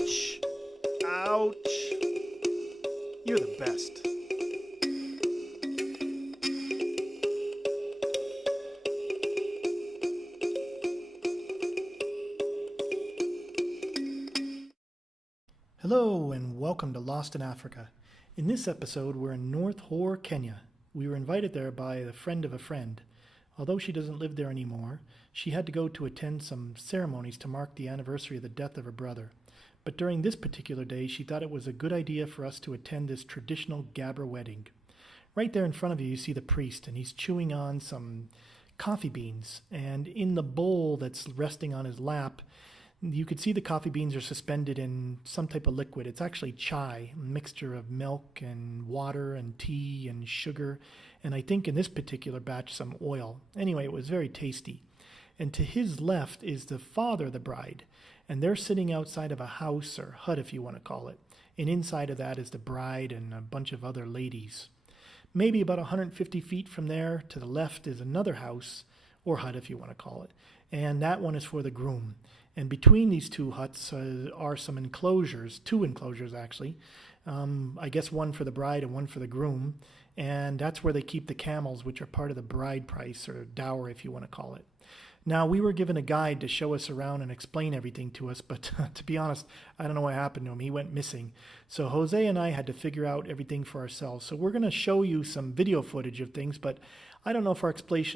Ouch. Ouch. You're the best. Hello and welcome to Lost in Africa. In this episode, we're in North Horr, Kenya. We were invited there by a friend of a friend. Although she doesn't live there anymore, she had to go to attend some ceremonies to mark the anniversary of the death of her brother. But during this particular day, she thought it was a good idea for us to attend this traditional Gabbra wedding. Right there in front of you, you see the priest, and he's chewing on some coffee beans. And in the bowl that's resting on his lap, you could see the coffee beans are suspended in some type of liquid. It's actually chai, a mixture of milk and water and tea and sugar, and I think in this particular batch some oil. Anyway, it was very tasty. And to his left is the father of the bride, and they're sitting outside of a house or hut, if you want to call it. And inside of that is the bride and a bunch of other ladies. Maybe about 150 feet from there to the left is another house, or hut if you want to call it, and that one is for the groom. And between these two huts are some enclosures, two enclosures actually. I guess one for the bride and one for the groom. And that's where they keep the camels, which are part of the bride price or dower, if you want to call it. Now, we were given a guide to show us around and explain everything to us, but to be honest, I don't know what happened to him. He went missing. So Jose and I had to figure out everything for ourselves. So we're going to show you some video footage of things, but I don't know if our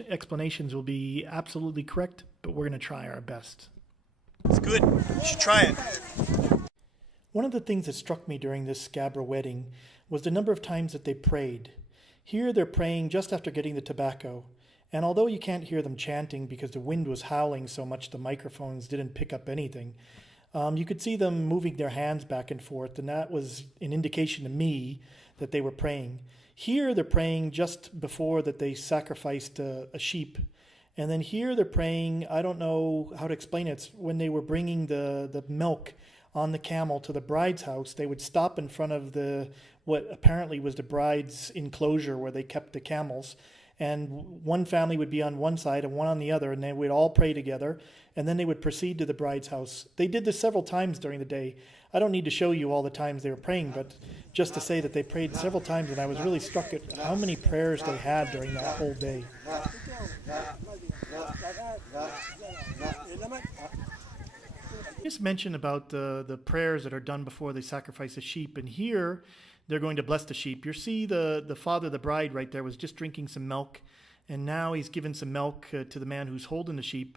explanations will be absolutely correct, but we're going to try our best. It's good. You should try it. One of the things that struck me during this Gabbra wedding was the number of times that they prayed. Here they're praying just after getting the tobacco. And although you can't hear them chanting because the wind was howling so much the microphones didn't pick up anything, you could see them moving their hands back and forth, and that was an indication to me that they were praying. Here they're praying just before that they sacrificed a sheep. And then here they're praying, I don't know how to explain it. It's when they were bringing the milk on the camel to the bride's house, they would stop in front of what apparently was the bride's enclosure where they kept the camels. And one family would be on one side and one on the other, and they would all pray together, and then they would proceed to the bride's house. They did this several times during the day. I don't need to show you all the times they were praying, but just to say that they prayed several times, and I was really struck at how many prayers they had during that whole day. Just mentioned about the prayers that are done before they sacrifice a sheep, and here they're going to bless the sheep. You see the father of the bride right there was just drinking some milk, and now he's given some milk to the man who's holding the sheep.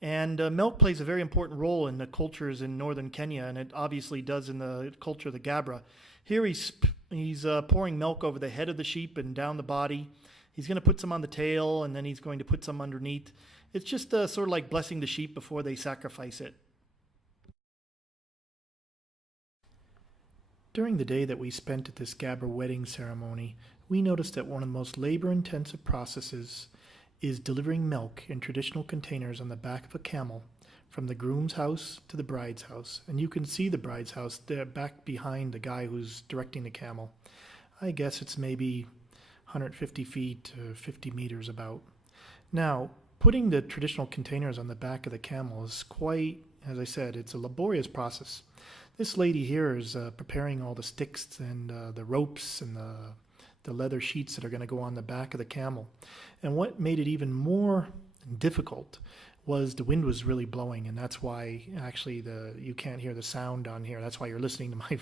And milk plays a very important role in the cultures in northern Kenya, and it obviously does in the culture of the Gabbra. Here he's pouring milk over the head of the sheep and down the body. He's going to put some on the tail, and then he's going to put some underneath. It's just sort of like blessing the sheep before they sacrifice it. During the day that we spent at this Gabbra wedding ceremony, we noticed that one of the most labor-intensive processes is delivering milk in traditional containers on the back of a camel from the groom's house to the bride's house. And you can see the bride's house there back behind the guy who's directing the camel. I guess it's maybe 150 feet to 50 meters about. Now, putting the traditional containers on the back of the camel is quite, as I said, it's a laborious process. This lady here is preparing all the sticks and the ropes and the leather sheets that are going to go on the back of the camel. And what made it even more difficult was the wind was really blowing, and that's why actually you can't hear the sound on here. That's why you're listening to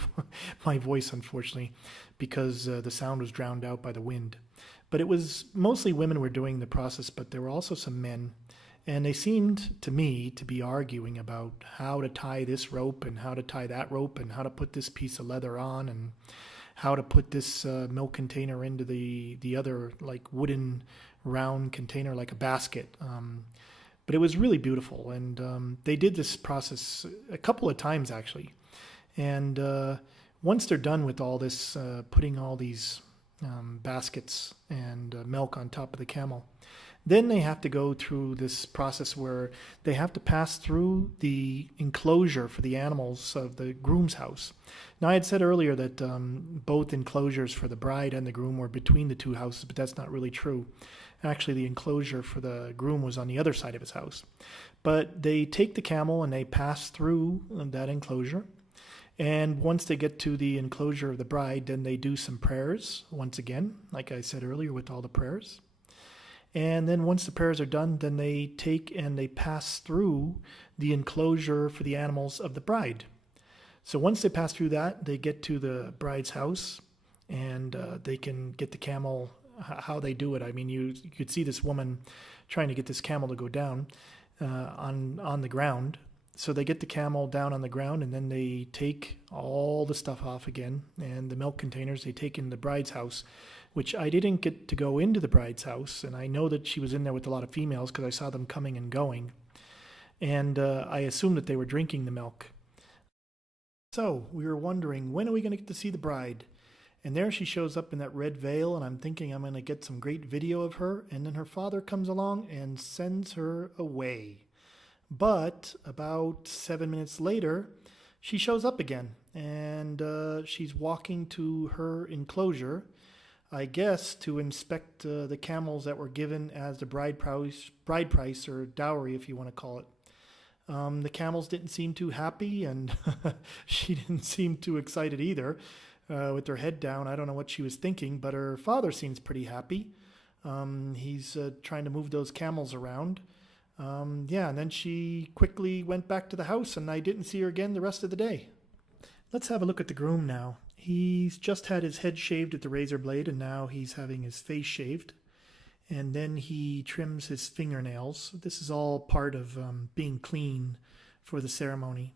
my voice, unfortunately, because the sound was drowned out by the wind. But it was mostly women were doing the process, but there were also some men. And they seemed to me to be arguing about how to tie this rope and how to tie that rope and how to put this piece of leather on and how to put this milk container into the other like wooden round container like a basket. But it was really beautiful, and they did this process a couple of times actually. And once they're done with all this, putting all these baskets and milk on top of the camel, then they have to go through this process where they have to pass through the enclosure for the animals of the groom's house. Now, I had said earlier that both enclosures for the bride and the groom were between the two houses, but that's not really true. Actually, the enclosure for the groom was on the other side of his house. But they take the camel and they pass through that enclosure. And once they get to the enclosure of the bride, then they do some prayers once again, like I said earlier, with all the prayers. And then once the prayers are done, then they take and they pass through the enclosure for the animals of the bride. So once they pass through that, they get to the bride's house, and they can get the camel. How they do it, I mean, you could see this woman trying to get this camel to go down on the ground. So they get the camel down on the ground, and then they take all the stuff off again, and the milk containers they take in the bride's house, which I didn't get to go into the bride's house, and I know that she was in there with a lot of females because I saw them coming and going, and I assumed that they were drinking the milk. So we were wondering, when are we going to get to see the bride? And there she shows up in that red veil, and I'm thinking I'm going to get some great video of her, and then her father comes along and sends her away. But about 7 minutes later, she shows up again, and she's walking to her enclosure, I guess to inspect the camels that were given as the bride price or dowry, if you want to call it. The camels didn't seem too happy, and she didn't seem too excited either. With her head down, I don't know what she was thinking, but her father seems pretty happy. He's trying to move those camels around. And then she quickly went back to the house, and I didn't see her again the rest of the day. Let's have a look at the groom now. He's just had his head shaved with the razor blade, and now he's having his face shaved. And then he trims his fingernails. This is all part of being clean for the ceremony.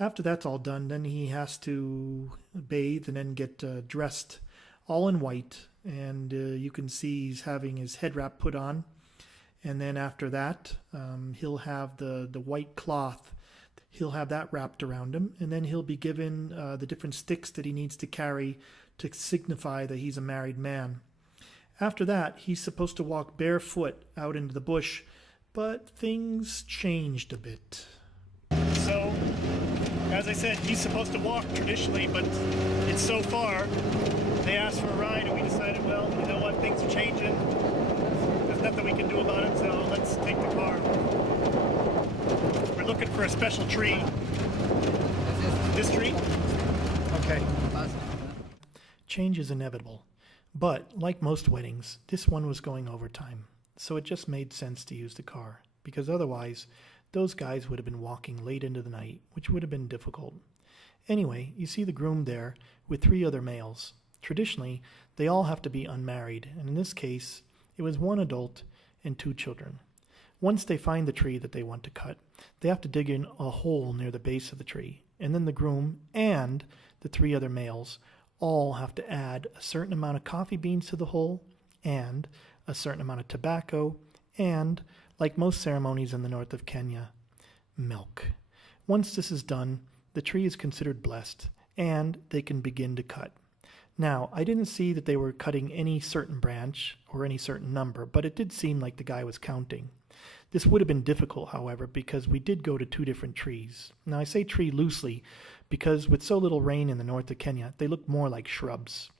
After that's all done, then he has to bathe and then get dressed all in white. And you can see he's having his head wrap put on. And then after that, he'll have the white cloth. He'll have that wrapped around him. And then he'll be given the different sticks that he needs to carry to signify that he's a married man. After that, he's supposed to walk barefoot out into the bush. But things changed a bit. So, as I said, he's supposed to walk traditionally, but it's so far. They asked for a ride, and we decided, well, you know what, things are changing. There's nothing we can do about it, so let's take the car. We're looking for a special tree. This tree? Okay. Change is inevitable. But, like most weddings, this one was going overtime. So it just made sense to use the car, because otherwise, those guys would have been walking late into the night, which would have been difficult. Anyway, you see the groom there with 3 other males. Traditionally, they all have to be unmarried, and in this case, it was 1 adult and 2 children. Once they find the tree that they want to cut, they have to dig in a hole near the base of the tree, and then the groom and the 3 other males all have to add a certain amount of coffee beans to the hole, and a certain amount of tobacco, and like most ceremonies in the north of Kenya, milk. Once this is done, the tree is considered blessed, and they can begin to cut. Now, I didn't see that they were cutting any certain branch or any certain number, but it did seem like the guy was counting. This would have been difficult, however, because we did go to 2 different trees. Now, I say tree loosely because with so little rain in the north of Kenya, they look more like shrubs.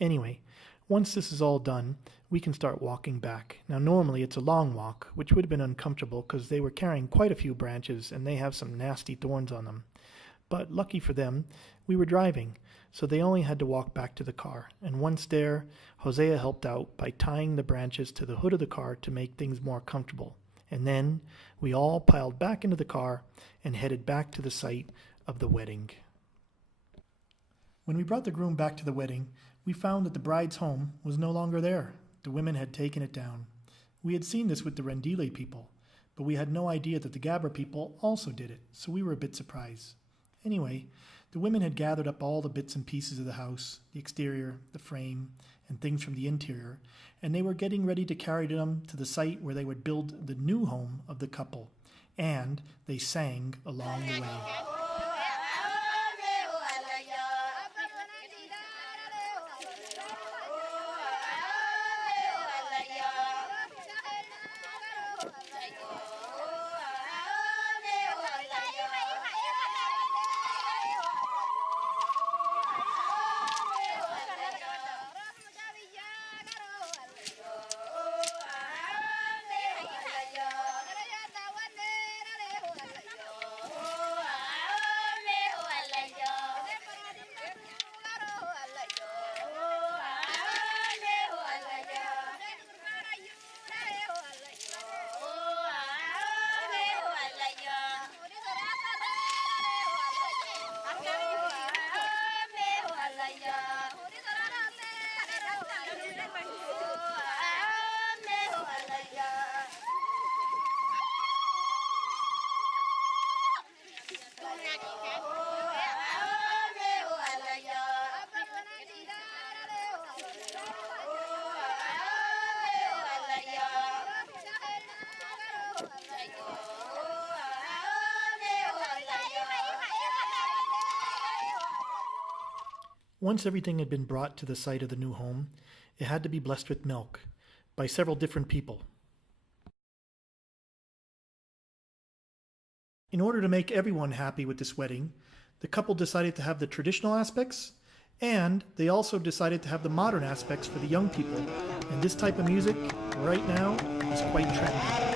Anyway, once this is all done, we can start walking back. Now, normally it's a long walk, which would have been uncomfortable because they were carrying quite a few branches and they have some nasty thorns on them. But lucky for them, we were driving, so they only had to walk back to the car. And once there, Hosea helped out by tying the branches to the hood of the car to make things more comfortable. And then we all piled back into the car and headed back to the site of the wedding. When we brought the groom back to the wedding, we found that the bride's home was no longer there. The women had taken it down. We had seen this with the Rendile people, but we had no idea that the Gabbra people also did it, so we were a bit surprised. Anyway, the women had gathered up all the bits and pieces of the house, the exterior, the frame, and things from the interior, and they were getting ready to carry them to the site where they would build the new home of the couple, and they sang along the way. Once everything had been brought to the site of the new home, it had to be blessed with milk by several different people. In order to make everyone happy with this wedding, the couple decided to have the traditional aspects, and they also decided to have the modern aspects for the young people. And this type of music, right now, is quite trendy.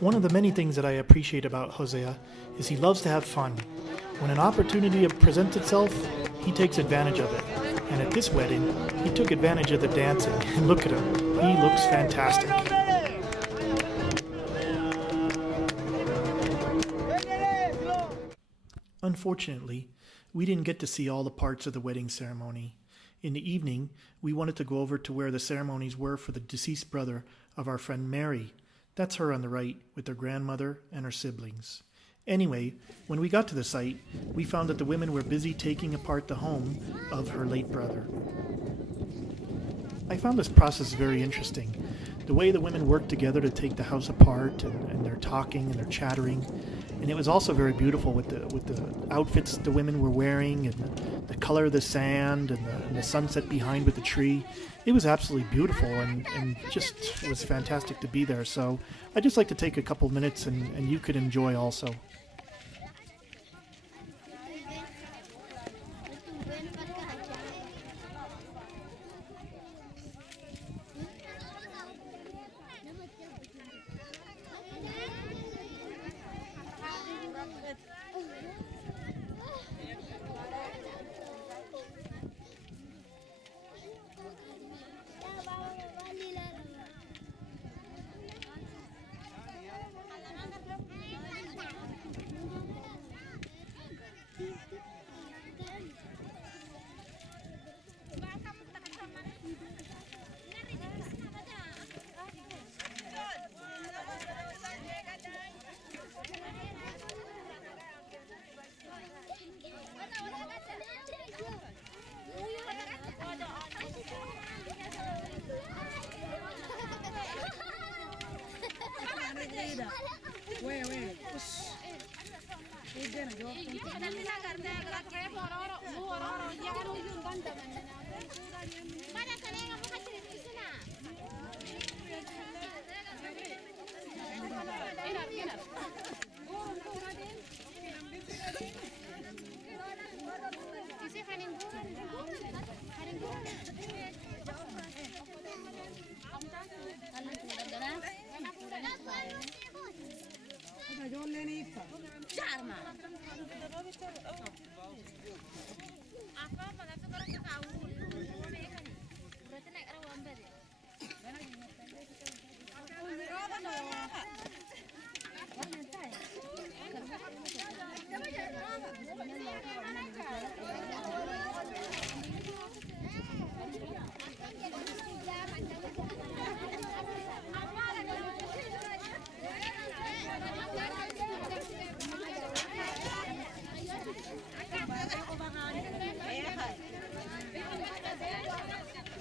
One of the many things that I appreciate about Hosea is he loves to have fun. When an opportunity presents itself, he takes advantage of it. And at this wedding, he took advantage of the dancing. And look at him, he looks fantastic. Unfortunately, we didn't get to see all the parts of the wedding ceremony. In the evening, we wanted to go over to where the ceremonies were for the deceased brother of our friend Mary. That's her on the right, with her grandmother and her siblings. Anyway, when we got to the site, we found that the women were busy taking apart the home of her late brother. I found this process very interesting. The way the women worked together to take the house apart, and they're talking and they're chattering. And it was also very beautiful with the outfits the women were wearing, and the color of the sand, and the sunset behind with the tree. It was absolutely beautiful, and just was fantastic to be there. So I'd just like to take a couple minutes, and you could enjoy also.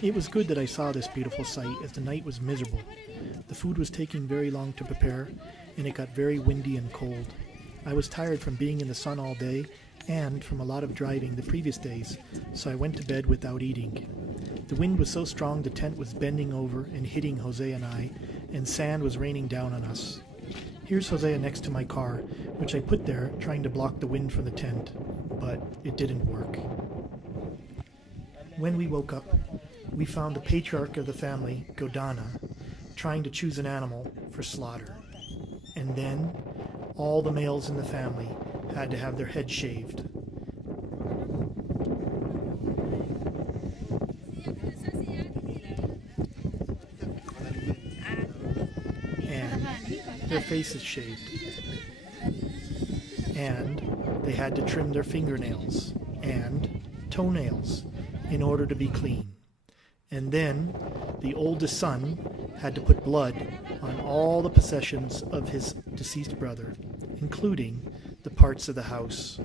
It was good that I saw this beautiful sight, as the night was miserable. The food was taking very long to prepare, and it got very windy and cold. I was tired from being in the sun all day and from a lot of driving the previous days, so I went to bed without eating. The wind was so strong the tent was bending over and hitting Hosea and I, and sand was raining down on us. Here's Hosea next to my car, which I put there trying to block the wind from the tent, but it didn't work. When we woke up, we found the patriarch of the family, Godana, trying to choose an animal for slaughter. And then, all the males in the family had to have their heads shaved. And their faces shaved. and they had to trim their fingernails and toenails in order to be clean. And then the oldest son had to put blood on all the possessions of his deceased brother, including the parts of the house.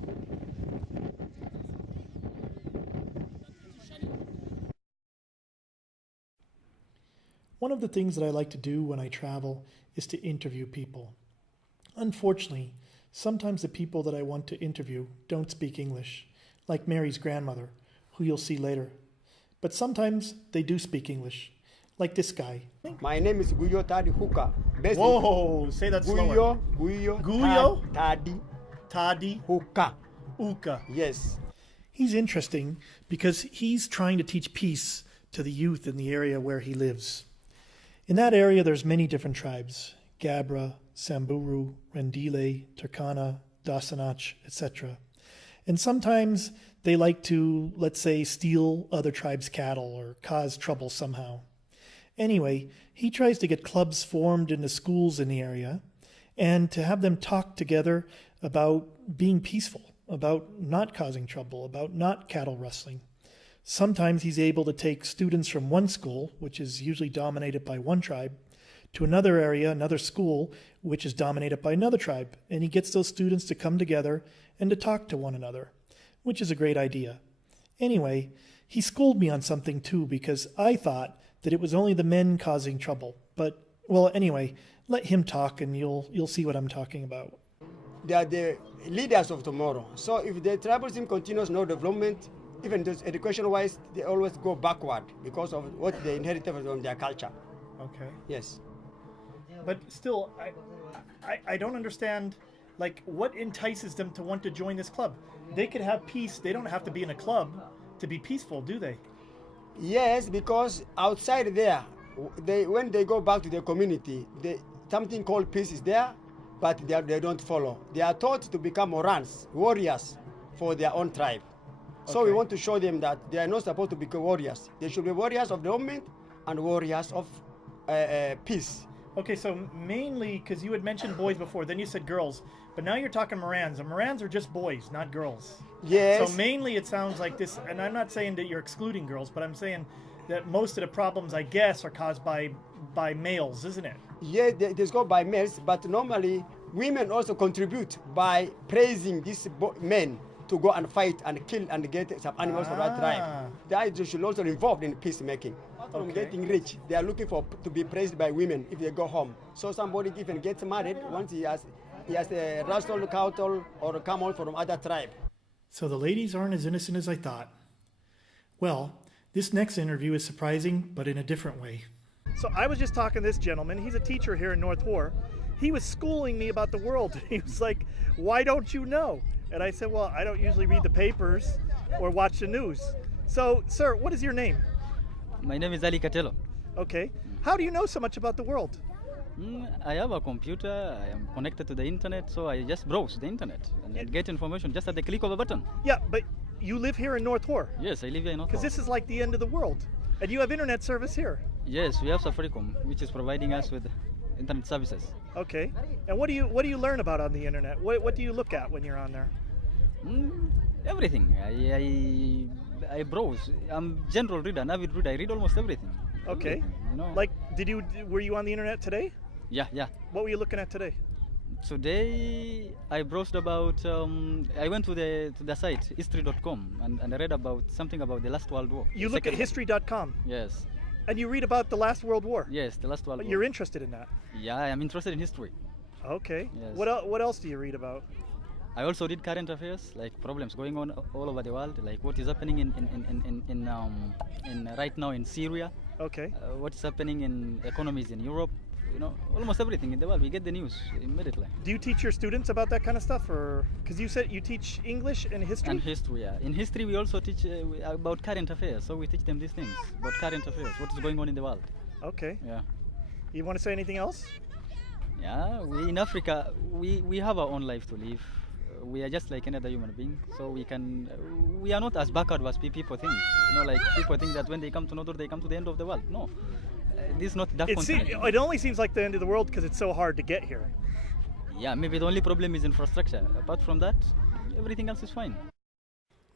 One of the things that I like to do when I travel is to interview people. Unfortunately, sometimes the people that I want to interview don't speak English, like Mary's grandmother, who you'll see later. But sometimes they do speak English, like this guy. My name is Guyo Tadi Huka. Whoa, say that slower. Guyo Tadi Tadi Huka. Uka. Yes. He's interesting because he's trying to teach peace to the youth in the area where he lives. In that area, there's many different tribes: Gabbra, Samburu, Rendile, Turkana, Dasanach, etc. And sometimes they like to, let's say, steal other tribes' cattle or cause trouble somehow. Anyway, he tries to get clubs formed in the schools in the area and to have them talk together about being peaceful, about not causing trouble, about not cattle rustling. Sometimes he's able to take students from one school, which is usually dominated by one tribe, to another area, another school, which is dominated by another tribe, and he gets those students to come together and to talk to one another, which is a great idea. Anyway, he schooled me on something too, because I thought that it was only the men causing trouble. But, well, anyway, let him talk and you'll see what I'm talking about. They are the leaders of tomorrow. So if the tribalism continues, no development, even education-wise, they always go backward because of what they inherited from their culture. Okay. Yes. But still, I don't understand, like, what entices them to want to join this club? They could have peace. They don't have to be in a club to be peaceful, do they? Yes, because outside there, when they go back to their community, something called peace is there, but they don't follow. They are taught to become Orans, warriors for their own tribe. So we want to show them that they are not supposed to become warriors. They should be warriors of development and warriors of peace. Okay, so mainly, because you had mentioned boys before, then you said girls, but now you're talking Morans, and Morans are just boys, not girls. Yes. So mainly it sounds like this, and I'm not saying that you're excluding girls, but I'm saying that most of the problems, I guess, are caused by males, isn't it? Yeah, they go by males, but normally women also contribute by praising these men to go and fight and kill and get some animals from that tribe. They should also be involved in peacemaking. From getting rich, they are looking to be praised by women if they go home. So somebody even gets married once he has a rustled cattle or a camel from other tribe. So the ladies aren't as innocent as I thought. Well, this next interview is surprising, but in a different way. So I was just talking to this gentleman. He's a teacher here in North Horr. He was schooling me about the world. He was like, "Why don't you know?" And I said, "Well, I don't usually read the papers or watch the news." So, sir, what is your name? My name is Ali Catelo. Okay. How do you know so much about the world? I have a computer, I am connected to the internet, so I just browse the internet and get information just at the click of a button. Yeah, but you live here in North Horr. Yes, I live here in North Horr. Because this is like the end of the world. And you have internet service here. Yes, we have Safaricom, which is providing us with internet services. Okay. And what do you learn about on the internet? What do you look at when you're on there? Everything. I browse. I'm a general reader, an avid reader. I read almost everything. Okay. Everything, Like, were you on the internet today? Yeah. What were you looking at today? Today I browsed about, I went to the site history.com and I read about something about the last World War. You look at history.com? Yes. And you read about the last World War? Yes, the last World War. You're interested in that? Yeah, I'm interested in history. Okay. Yes. What else do you read about? I also read current affairs, like problems going on all over the world, like what is happening in right now in Syria. Okay. What is happening in economies in Europe. Almost everything in the world. We get the news immediately. Do you teach your students about that kind of stuff, or because you said you teach English and history? And history, yeah. In history, we also teach about current affairs. So we teach them these things about current affairs, what is going on in the world. Okay. Yeah. You want to say anything else? Yeah. We in Africa, we have our own life to live. We are just like another human being, so we are not as backward as people think. Like people think that when they come to North Horr, they come to the end of the world. No. This is not that continent. It only seems like the end of the world because it's so hard to get here. Yeah, maybe the only problem is infrastructure. Apart from that, everything else is fine.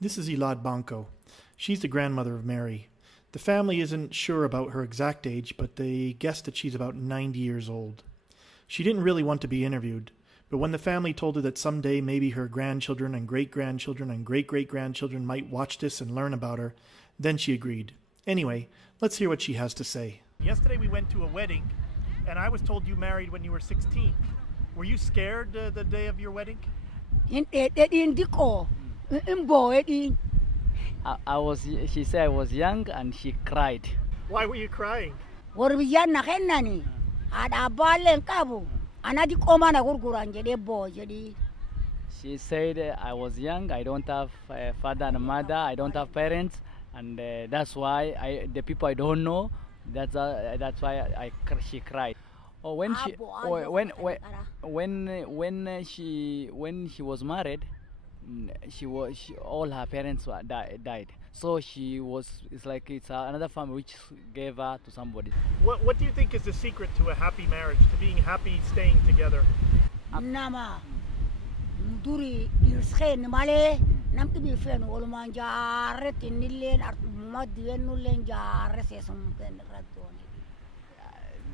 This is Elad Banco. She's the grandmother of Mary. The family isn't sure about her exact age, but they guess that she's about 90 years old. She didn't really want to be interviewed, but when the family told her that someday maybe her grandchildren and great-grandchildren and great-great-grandchildren might watch this and learn about her, then she agreed. Anyway, let's hear what she has to say. Yesterday we went to a wedding, and I was told you married when you were 16. Were you scared the day of your wedding? She said I was young and she cried. Why were you crying? She said I was young, I don't have father and mother, I don't have parents, and that's why the people I don't know, that's why she cried. Oh, when she was married, all her parents died. So it's another family which gave her to somebody. What do you think is the secret to a happy marriage, to being happy staying together?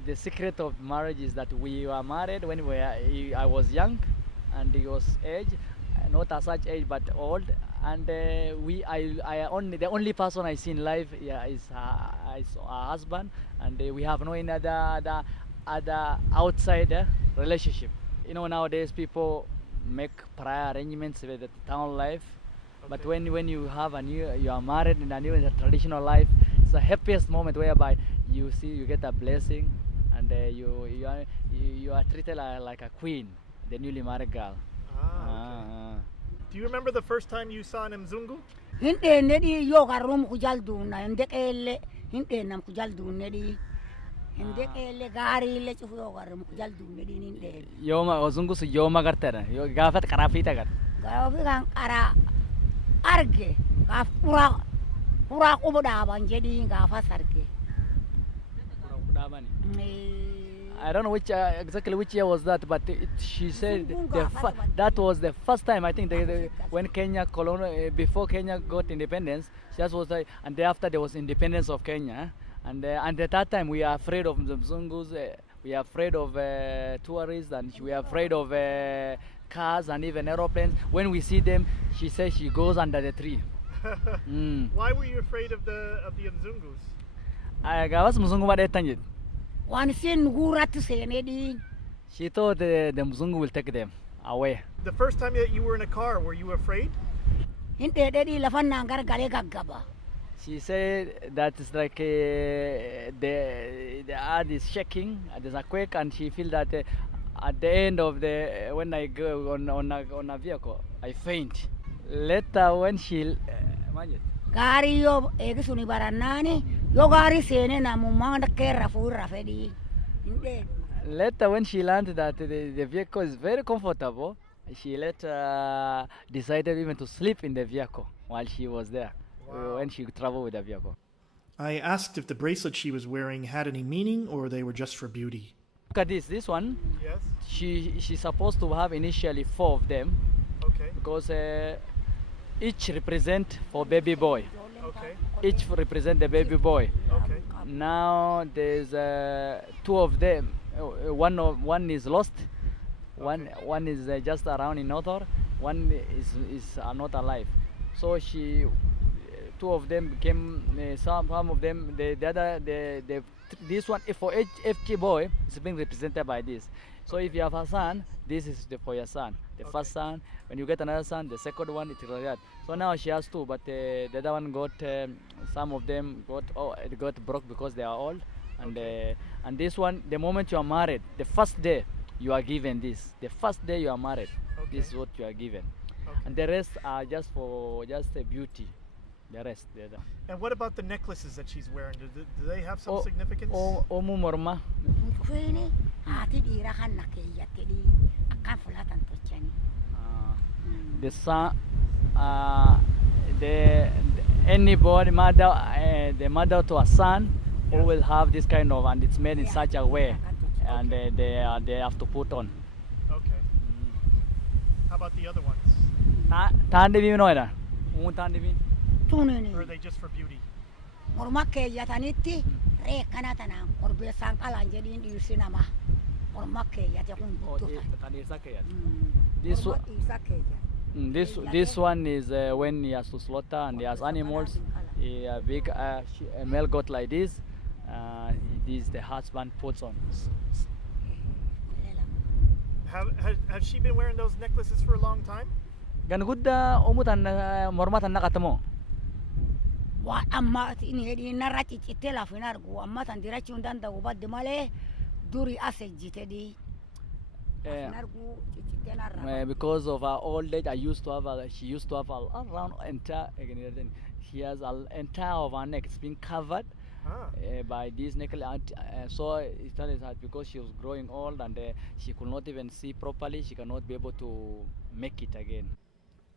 The secret of marriage is that we were married when I was young and he was age, not as such age but old, and the only person I see in life is her husband, and we have no any other outside relationship. You know, nowadays people make prior arrangements with the town life, but when you are married in a new traditional life, it's the happiest moment whereby you get a blessing, and you are treated like a queen, the newly married girl. Okay. Do you remember the first time you saw an Mzungu? Yoma wazungu su yoma gartera yo gafat karafita gar arge gaf pura kubuda ban jadi gafa sarge. I don't know exactly which year was that, but she said that was the first time, I think, when Kenya before Kenya got independence. That was and thereafter there was independence of Kenya, and at that time we are afraid of the Mzungus, we are afraid of tourists, and we are afraid of cars and even aeroplanes. When we see them, she says she goes under the tree. Why were you afraid of the Mzungus? Gawas Mzungu madetanjit. She thought the Mzungu will take them away. The first time that you were in a car, were you afraid? She said that it's like the earth is shaking, there's a quake, and she feels that at the end of when I go on a vehicle, I faint. Later when she Gari yo suni baranani yo gari sene na mumanda kera fura fedi. Later when she learned that the vehicle is very comfortable, she later decided even to sleep in the vehicle while she was there. Wow. When she traveled with the vehicle. I asked if the bracelets she was wearing had any meaning or they were just for beauty. Look at this one. Yes. She's supposed to have initially 4 of them. Okay. Because each represent for baby boy. Okay. Each represent the baby boy. Okay. Now there's 2 of them. One is lost. Okay. One is just around in North Horr. One is not alive. So 2 of them became some of them. This one for each boy is being represented by this. So if you have a son, this is for your son. The first son. When you get another son, the second one, it's like that. So now she has 2, but the other one got some of them got broke because they are old. And this one, the moment you are married, the first day you are given this. The first day you are married, this is what you are given. Okay. And the rest are just for beauty. The rest, the other. And what about the necklaces that she's wearing? Do they have some significance? Omu morma. Kuini ati dira kan nakeya tedi akan fulatan tochani. The son, anybody the mother to a son who will have this kind of, and it's made in such a way, and they have to put on. Okay. about the other ones? Tandivin oida. Tandivin. Tunini. Or are they just for beauty? Morma keeyyatanitti reekkana tanaan korbeessaan qalaan jedhiin dhiirsi namaa. Morma keeyyate kun buttufa. This one is when he has to slaughter and he has animals. A big a male goat like this. This the husband puts on. Has she been wearing those necklaces for a long time? Gan gudda umutan mormatan nakatamo. Waan amma inni narra ciccittee lafa hin argu amma tan dirachuu hin danda'u badde malee duri as ejjitedhi. Because of her old age, she used to have around entire. She has an entire of her neck. It's been covered by this necklace. So it started that because she was growing old and she could not even see properly. She cannot be able to make it again.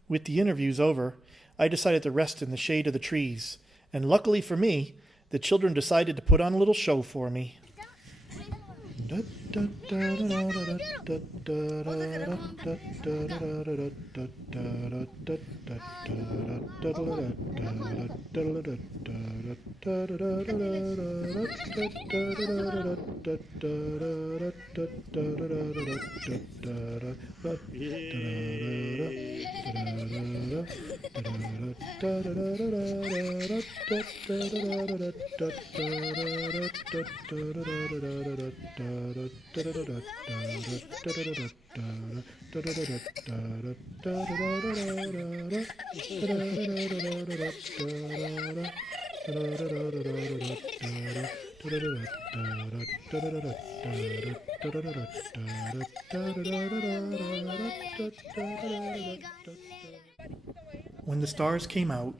With the interviews over, I decided to rest in the shade of the trees, and luckily for me, the children decided to put on a little show for me. When the stars came out,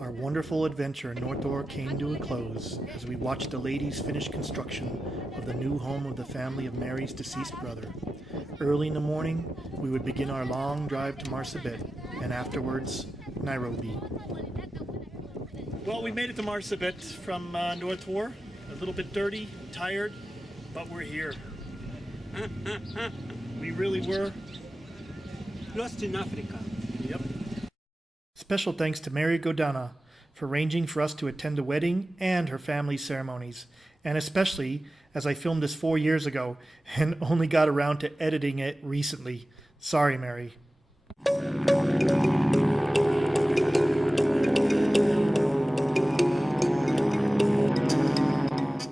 our wonderful adventure in North Horr came to a close as we watched the ladies finish construction of the new home of the family of Mary's deceased brother. Early in the morning, we would begin our long drive to Marsabit and afterwards Nairobi. Well, we made it to Marsabit from North Horr. A little bit dirty, tired, but we're here. We really were Lost in Africa. Yep. Special thanks to Mary Godana for arranging for us to attend the wedding and her family's ceremonies, and especially as I filmed this 4 years ago and only got around to editing it recently. Sorry, Mary.